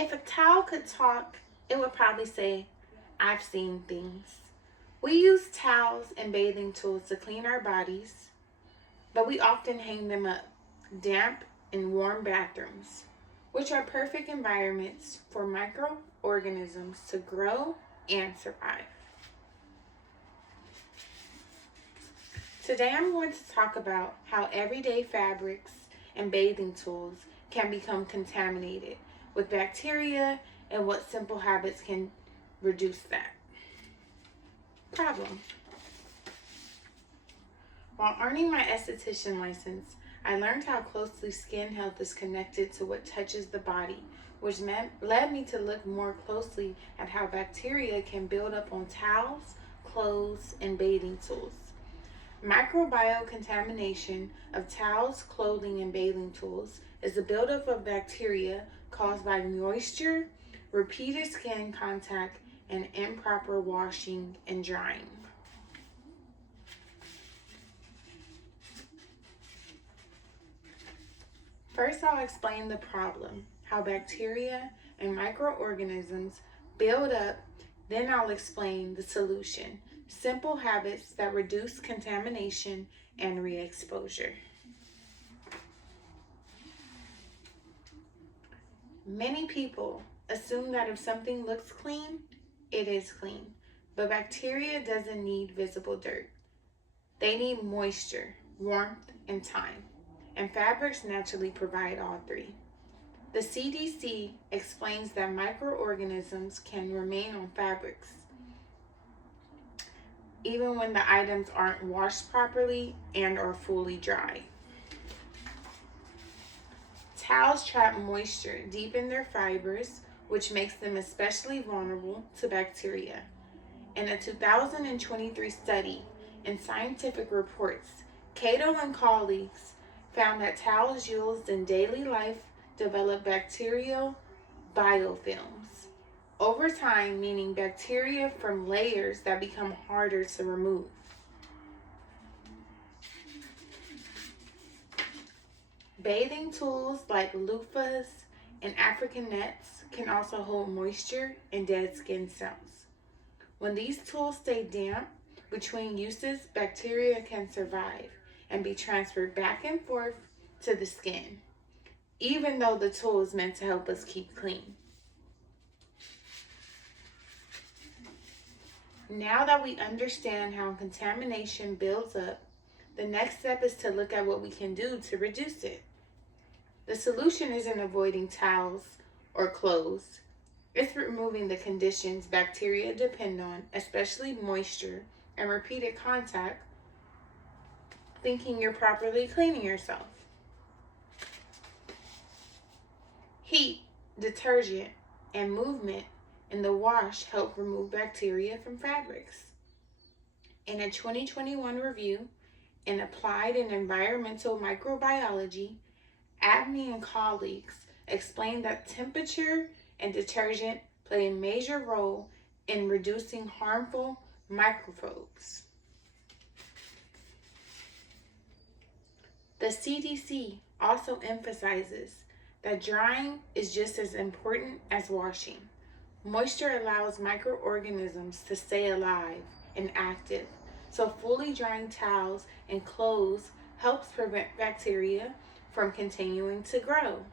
If a towel could talk, it would probably say, I've seen things. We use towels and bathing tools to clean our bodies, but we often hang them up, damp in warm bathrooms, which are perfect environments for microorganisms to grow and survive. Today I'm going to talk about how everyday fabrics and bathing tools can become contaminated with bacteria and what simple habits can reduce that problem. While earning my esthetician license, I learned how closely skin health is connected to what touches the body, which led me to look more closely at how bacteria can build up on towels, clothes, and bathing tools. Microbial contamination of towels, clothing, and bathing tools is the buildup of bacteria caused by moisture, repeated skin contact, and improper washing and drying. First, I'll explain the problem, how bacteria and microorganisms build up, then I'll explain the solution, simple habits that reduce contamination and re-exposure. Many people assume that if something looks clean, it is clean, but bacteria doesn't need visible dirt. They need moisture, warmth, and time, and fabrics naturally provide all three. The CDC explains that microorganisms can remain on fabrics even when the items aren't washed properly and are fully dry. Towels trap moisture deep in their fibers, which makes them especially vulnerable to bacteria. In a 2023 study in Scientific Reports, Cato and colleagues found that towels used in daily life develop bacterial biofilms over time, meaning bacteria from layers that become harder to remove. Bathing tools like loofahs and African nets can also hold moisture and dead skin cells. When these tools stay damp between uses, bacteria can survive and be transferred back and forth to the skin, even though the tool is meant to help us keep clean. Now that we understand how contamination builds up, the next step is to look at what we can do to reduce it. The solution isn't avoiding towels or clothes. It's removing the conditions bacteria depend on, especially moisture and repeated contact, thinking you're properly cleaning yourself. Heat, detergent, and movement in the wash help remove bacteria from fabrics. In a 2021 review in Applied and Environmental Microbiology, Abney and colleagues explained that temperature and detergent play a major role in reducing harmful microbes. The CDC also emphasizes that drying is just as important as washing. Moisture allows microorganisms to stay alive and active, so fully drying towels and clothes helps prevent bacteria from continuing to grow.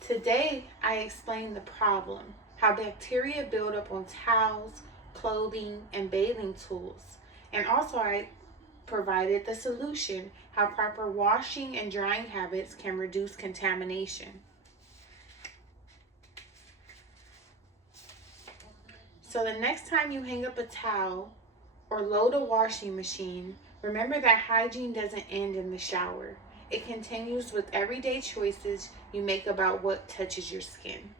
Today, I explained the problem, how bacteria build up on towels, clothing, and bathing tools, and also I provided the solution, how proper washing and drying habits can reduce contamination. So the next time you hang up a towel or load a washing machine, remember that hygiene doesn't end in the shower. It continues with everyday choices you make about what touches your skin.